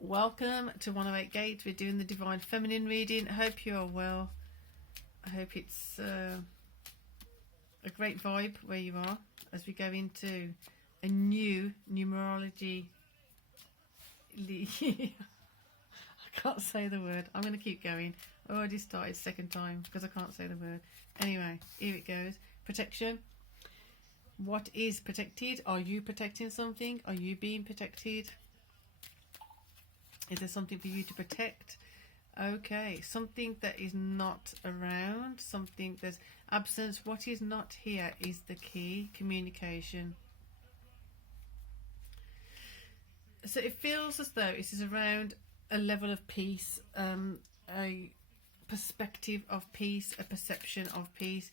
Welcome to 108 Gate. We're doing the Divine Feminine reading. I hope you're well. I hope it's a great vibe where you are as we go into a new numerology. I can't say the word. I'm going to keep going. I already started second time because I can't say the word. Anyway, here it goes. Protection. What is protected? Are you protecting something? Are you being protected? Is there something for you to protect? Okay, something that is not around, something there's absence. What is not here is the key, communication. So it feels as though it is around a level of peace, a perspective of peace, a perception of peace.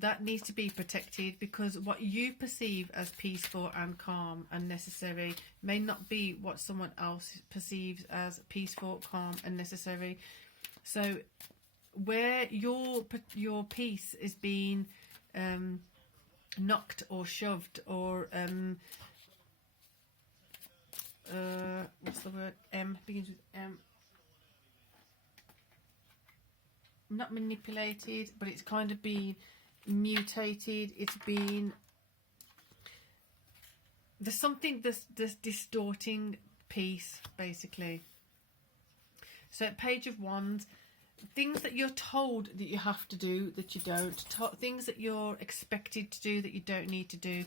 That needs to be protected because what you perceive as peaceful and calm and necessary may not be what someone else perceives as peaceful, calm and necessary. So where your peace is being knocked or shoved or what's the word? Begins with M. Not manipulated, but it's kind of been mutated. It's been, there's something that's distorting peace basically. So Page of Wands, things that you're told that you have to do that you don't, things that you're expected to do that you don't need to do,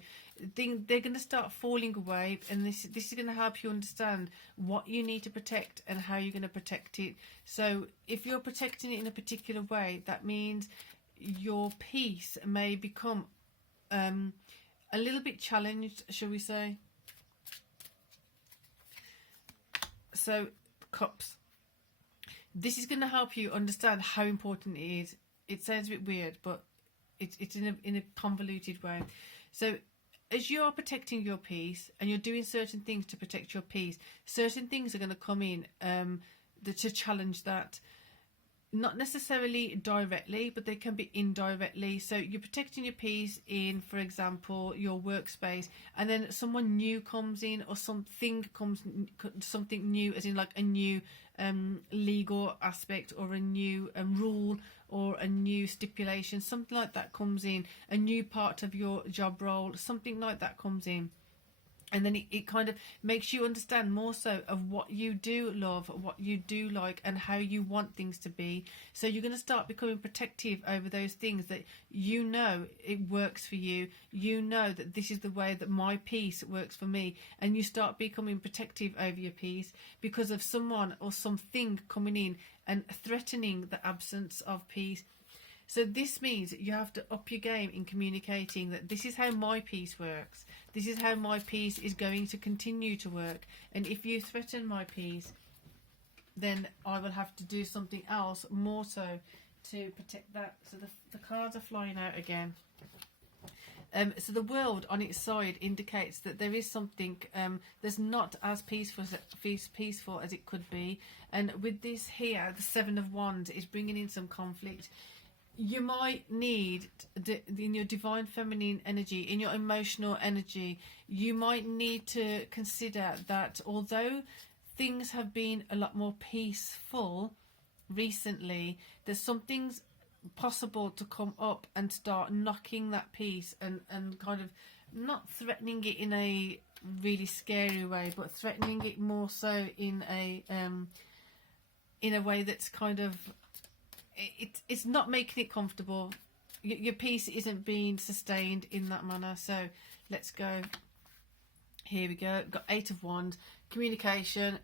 they're going to start falling away, and this is going to help you understand what you need to protect and how you're going to protect it. So if you're protecting it in a particular way, that means your peace may become a little bit challenged, shall we say. So Cups, this is going to help you understand how important it is. It sounds a bit weird, but it's in a convoluted way. So as you are protecting your peace and you're doing certain things to protect your peace, certain things are going to come in to challenge that. Not necessarily directly, but they can be indirectly. So you're protecting your peace in, for example, your workspace, and then someone new comes in, or something new, as in like a new legal aspect, or a new rule, or a new stipulation, something like that comes in, a new part of your job role, something like that comes in. And then it kind of makes you understand more so of what you do love, what you do like, and how you want things to be. So you're going to start becoming protective over those things that you know it works for you. You know that this is the way that my peace works for me. And you start becoming protective over your peace because of someone or something coming in and threatening the absence of peace. So this means that you have to up your game in communicating that this is how my peace works. This is how my peace is going to continue to work. And if you threaten my peace, then I will have to do something else more so to protect that. So the cards are flying out again. So the world on its side indicates that there is something that's not as peaceful as it could be. And with this here, the Seven of Wands is bringing in some conflict. You might need, in your divine feminine energy, in your emotional energy, you might need to consider that although things have been a lot more peaceful recently, there's something's possible to come up and start knocking that peace and kind of not threatening it in a really scary way, but threatening it more so in a way that's kind of, it's not making it comfortable. Your peace isn't being sustained in that manner. So let's go. Here we go. Got Eight of Wands. Communication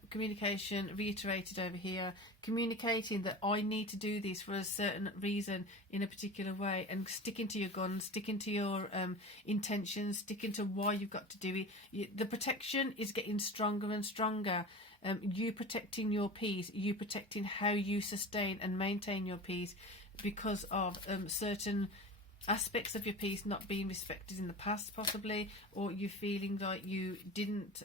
reiterated over here. Communicating that I need to do this for a certain reason in a particular way, and sticking to your guns, sticking to your intentions, sticking to why you've got to do it. The protection is getting stronger and stronger. You protecting your peace, you protecting how you sustain and maintain your peace because of certain aspects of your peace not being respected in the past, possibly, or you feeling like you didn't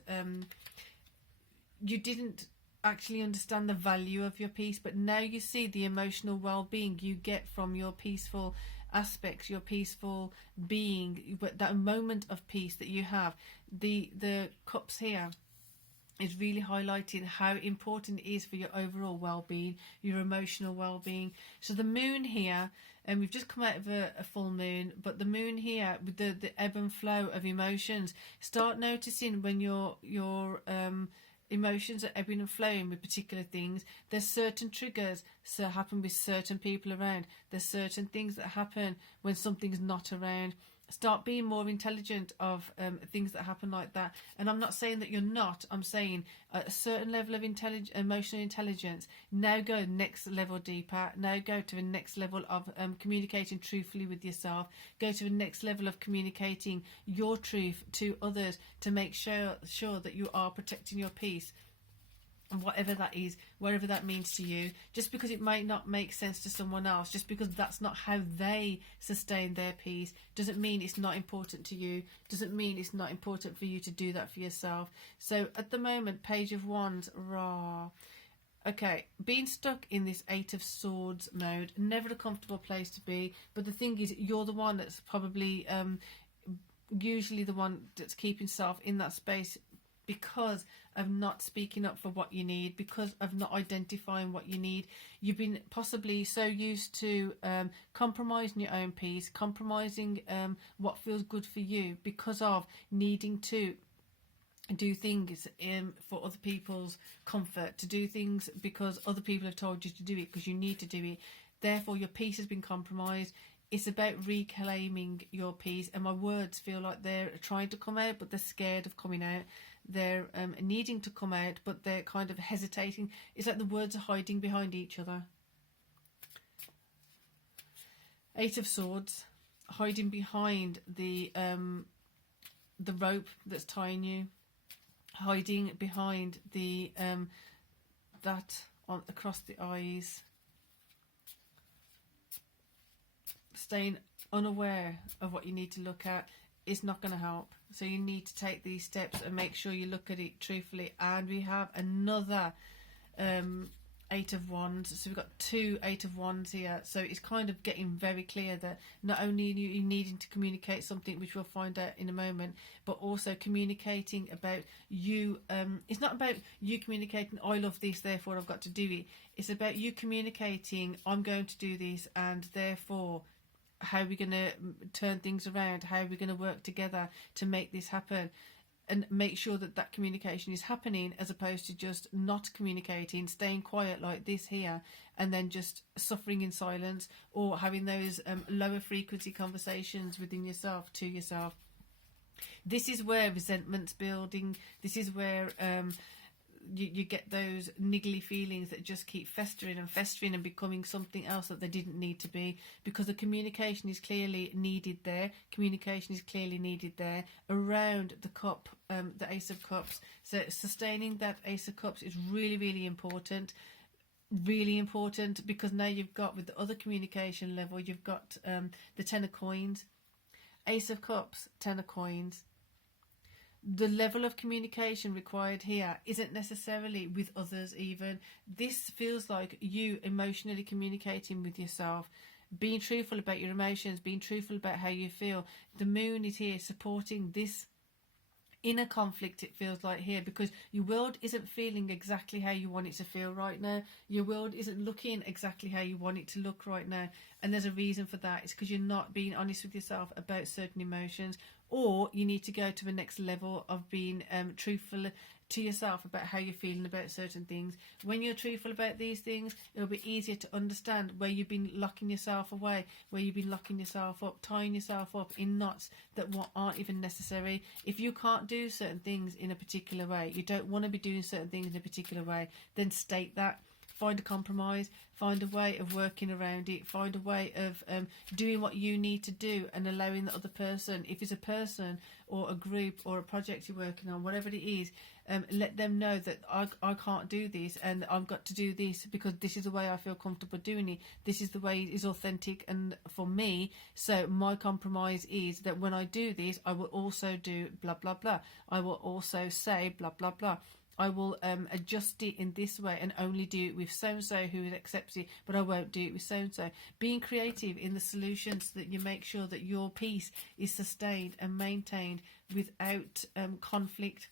actually understand the value of your peace, but now you see the emotional well-being you get from your peaceful aspects, your peaceful being, that moment of peace that you have. The cups here is really highlighting how important it is for your overall well-being, your emotional well-being. So the moon here, and we've just come out of a full moon, but the moon here with the ebb and flow of emotions, start noticing when your emotions are ebbing and flowing with particular things. There's certain triggers that happen with certain people around. There's certain things that happen when something's not around. Start being more intelligent of things that happen like that. And I'm not saying that you're not. I'm saying a certain level of emotional intelligence. Now go next level deeper. Now go to the next level of communicating truthfully with yourself. Go to the next level of communicating your truth to others to make sure that you are protecting your peace. And whatever that is, whatever that means to you, just because it might not make sense to someone else, just because that's not how they sustain their peace, doesn't mean it's not important to you, doesn't mean it's not important for you to do that for yourself. So at the moment, Page of Wands, rah. Okay, being stuck in this Eight of Swords mode, never a comfortable place to be, but the thing is, you're the one that's probably usually the one that's keeping self in that space because of not speaking up for what you need, because of not identifying what you need. You've been possibly so used to compromising your own peace, compromising what feels good for you because of needing to do things for other people's comfort, to do things because other people have told you to do it because you need to do it. Therefore, your peace has been compromised. It's about reclaiming your peace, and my words feel like they're trying to come out, but they're scared of coming out. They're needing to come out, but they're kind of hesitating. It's like the words are hiding behind each other. Eight of Swords, hiding behind the rope that's tying you, hiding behind the that on across the eyes, staying unaware of what you need to look at is not going to help. So you need to take these steps and make sure you look at it truthfully. And we have another Eight of Wands. So we've got two Eight of Wands here. So it's kind of getting very clear that not only are you needing to communicate something, which we'll find out in a moment, but also communicating about you. It's not about you communicating, I love this, therefore I've got to do it. It's about you communicating, I'm going to do this, and therefore how are we going to turn things around? How are we going to work together to make this happen? And make sure that that communication is happening, as opposed to just not communicating, staying quiet like this here, and then just suffering in silence, or having those lower frequency conversations within yourself, to yourself. This is where resentment's building. This is where you get those niggly feelings that just keep festering and festering and becoming something else that they didn't need to be, because the communication is clearly needed there. Communication is clearly needed there around the cup, the Ace of Cups. So sustaining that Ace of Cups is really, really important. Really important, because now you've got, with the other communication level, you've got the Ten of Coins, Ace of Cups, Ten of Coins. The level of communication required here isn't necessarily with others even. This feels like you emotionally communicating with yourself, being truthful about your emotions, being truthful about how you feel. The moon is here supporting this inner conflict, it feels like here, because your world isn't feeling exactly how you want it to feel right now. Your world isn't looking exactly how you want it to look right now, and there's a reason for that. It's because you're not being honest with yourself about certain emotions, or you need to go to the next level of being truthful to yourself about how you're feeling about certain things. When you're truthful about these things, it'll be easier to understand where you've been locking yourself away, where you've been locking yourself up, tying yourself up in knots that aren't even necessary. If you can't do certain things in a particular way, you don't want to be doing certain things in a particular way, then state that. Find a compromise, find a way of working around it, find a way of doing what you need to do, and allowing the other person, if it's a person or a group or a project you're working on, whatever it is, let them know that I can't do this, and I've got to do this because this is the way I feel comfortable doing it. This is the way it is authentic and for me. So my compromise is that when I do this, I will also do blah, blah, blah. I will also say blah, blah, blah. I will adjust it in this way and only do it with so-and-so who accepts it, but I won't do it with so-and-so. Being creative in the solutions so that you make sure that your peace is sustained and maintained without conflict,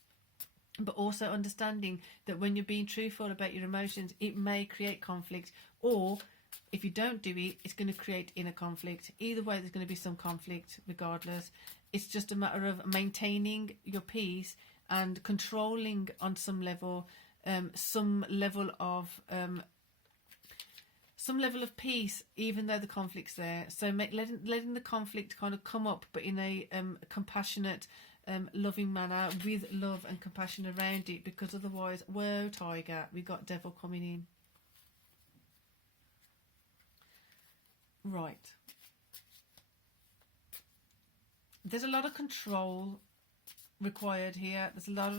but also understanding that when you're being truthful about your emotions, it may create conflict, or if you don't do it, it's going to create inner conflict. Either way, there's going to be some conflict regardless. It's just a matter of maintaining your peace and controlling on some level of peace, even though the conflict's there. So letting the conflict kind of come up, but in a compassionate, loving manner, with love and compassion around it, because otherwise, whoa, tiger, we got devil coming in. Right. There's a lot of control required here. There's a lot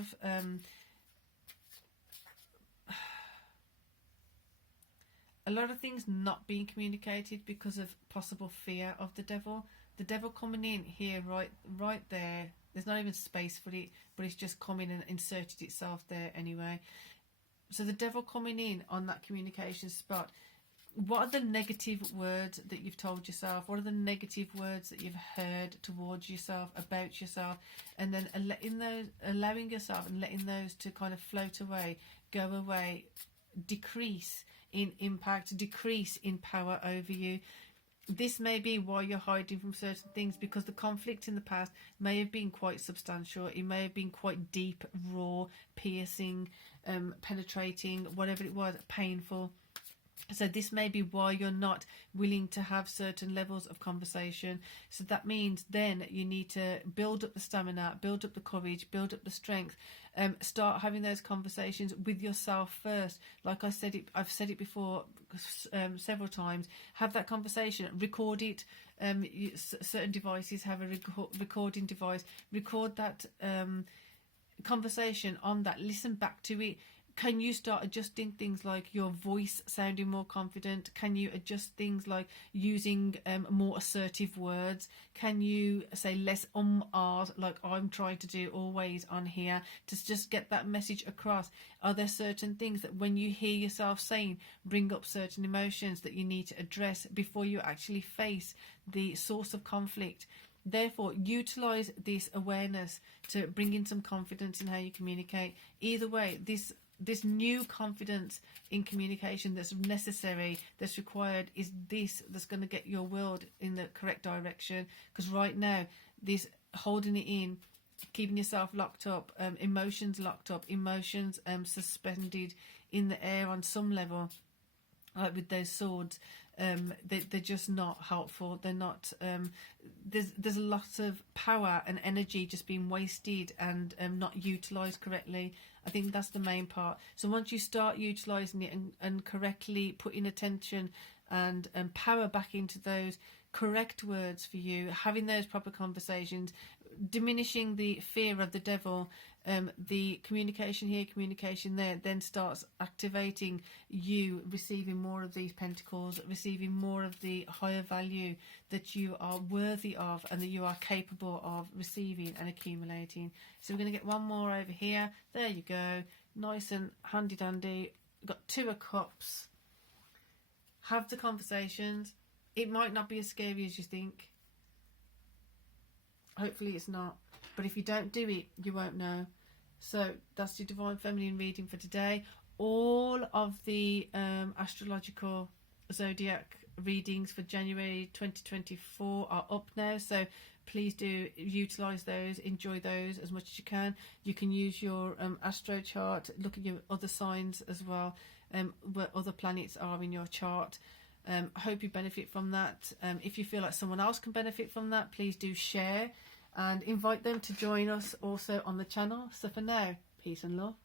of things not being communicated because of possible fear of the devil. The devil coming in here, right there. There's not even space for it, but it's just coming and inserted itself there anyway. So the devil coming in on that communication spot. What are the negative words that you've told yourself? What are the negative words that you've heard towards yourself, about yourself? And then allowing yourself and letting those to kind of float away, go away, decrease in impact, decrease in power over you. This may be why you're hiding from certain things, because the conflict in the past may have been quite substantial. It may have been quite deep, raw, piercing, penetrating, whatever it was, painful. So this may be why you're not willing to have certain levels of conversation. So that means then you need to build up the stamina, build up the courage, build up the strength. Start having those conversations with yourself first. Like I've said it before several times. Have that conversation, record it. Certain devices have a recording device. Record that conversation on that. Listen back to it. Can you start adjusting things like your voice sounding more confident? Can you adjust things like using more assertive words? Can you say less ahs, like I'm trying to do always on here, to just get that message across? Are there certain things that when you hear yourself saying bring up certain emotions that you need to address before you actually face the source of conflict? Therefore, utilize this awareness to bring in some confidence in how you communicate. Either way, this new confidence in communication that's necessary, that's required, is this that's going to get your world in the correct direction. Because right now, this holding it in, keeping yourself locked up, emotions locked up, emotions suspended in the air on some level, like with those swords, they're just not helpful. They're not. There's a lot of power and energy just being wasted and not utilised correctly. I think that's the main part. So once you start utilising it and correctly putting attention and power back into those correct words for you, having those proper conversations, diminishing the fear of the devil, the communication here, communication there, then starts activating you receiving more of these pentacles, receiving more of the higher value that you are worthy of and that you are capable of receiving and accumulating. So we're going to get one more over here. There you go. Nice and handy dandy. We've got 2 of Cups. Have the conversations. It might not be as scary as you think. Hopefully it's not. But if you don't do it, you won't know. So that's your Divine Feminine reading for today. All of the astrological zodiac readings for January 2024 are up now. So please do utilise those, enjoy those as much as you can. You can use your astro chart, look at your other signs as well, where other planets are in your chart. I hope you benefit from that. If you feel like someone else can benefit from that, please do share and invite them to join us also on the channel. So for now, peace and love.